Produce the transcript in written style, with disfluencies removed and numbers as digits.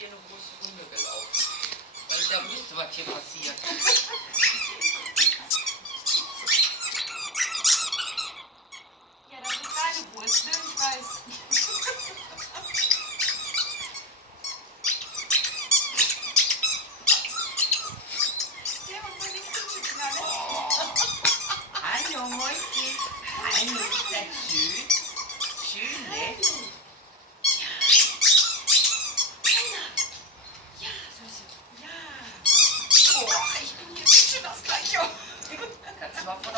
hier eine große Runde gelaufen. Weil ich ja wusste, was hier passiert. Ja, das ist deine Wurst, ne? Ich weiß. Der macht so die Küche knalle. Hallo, Mäuschen. Hallo, ist das schön? Schön, ne? Ja, Süße. Ja. Boah, ich bin hier ganz schön das gleiche. Kannst du mal von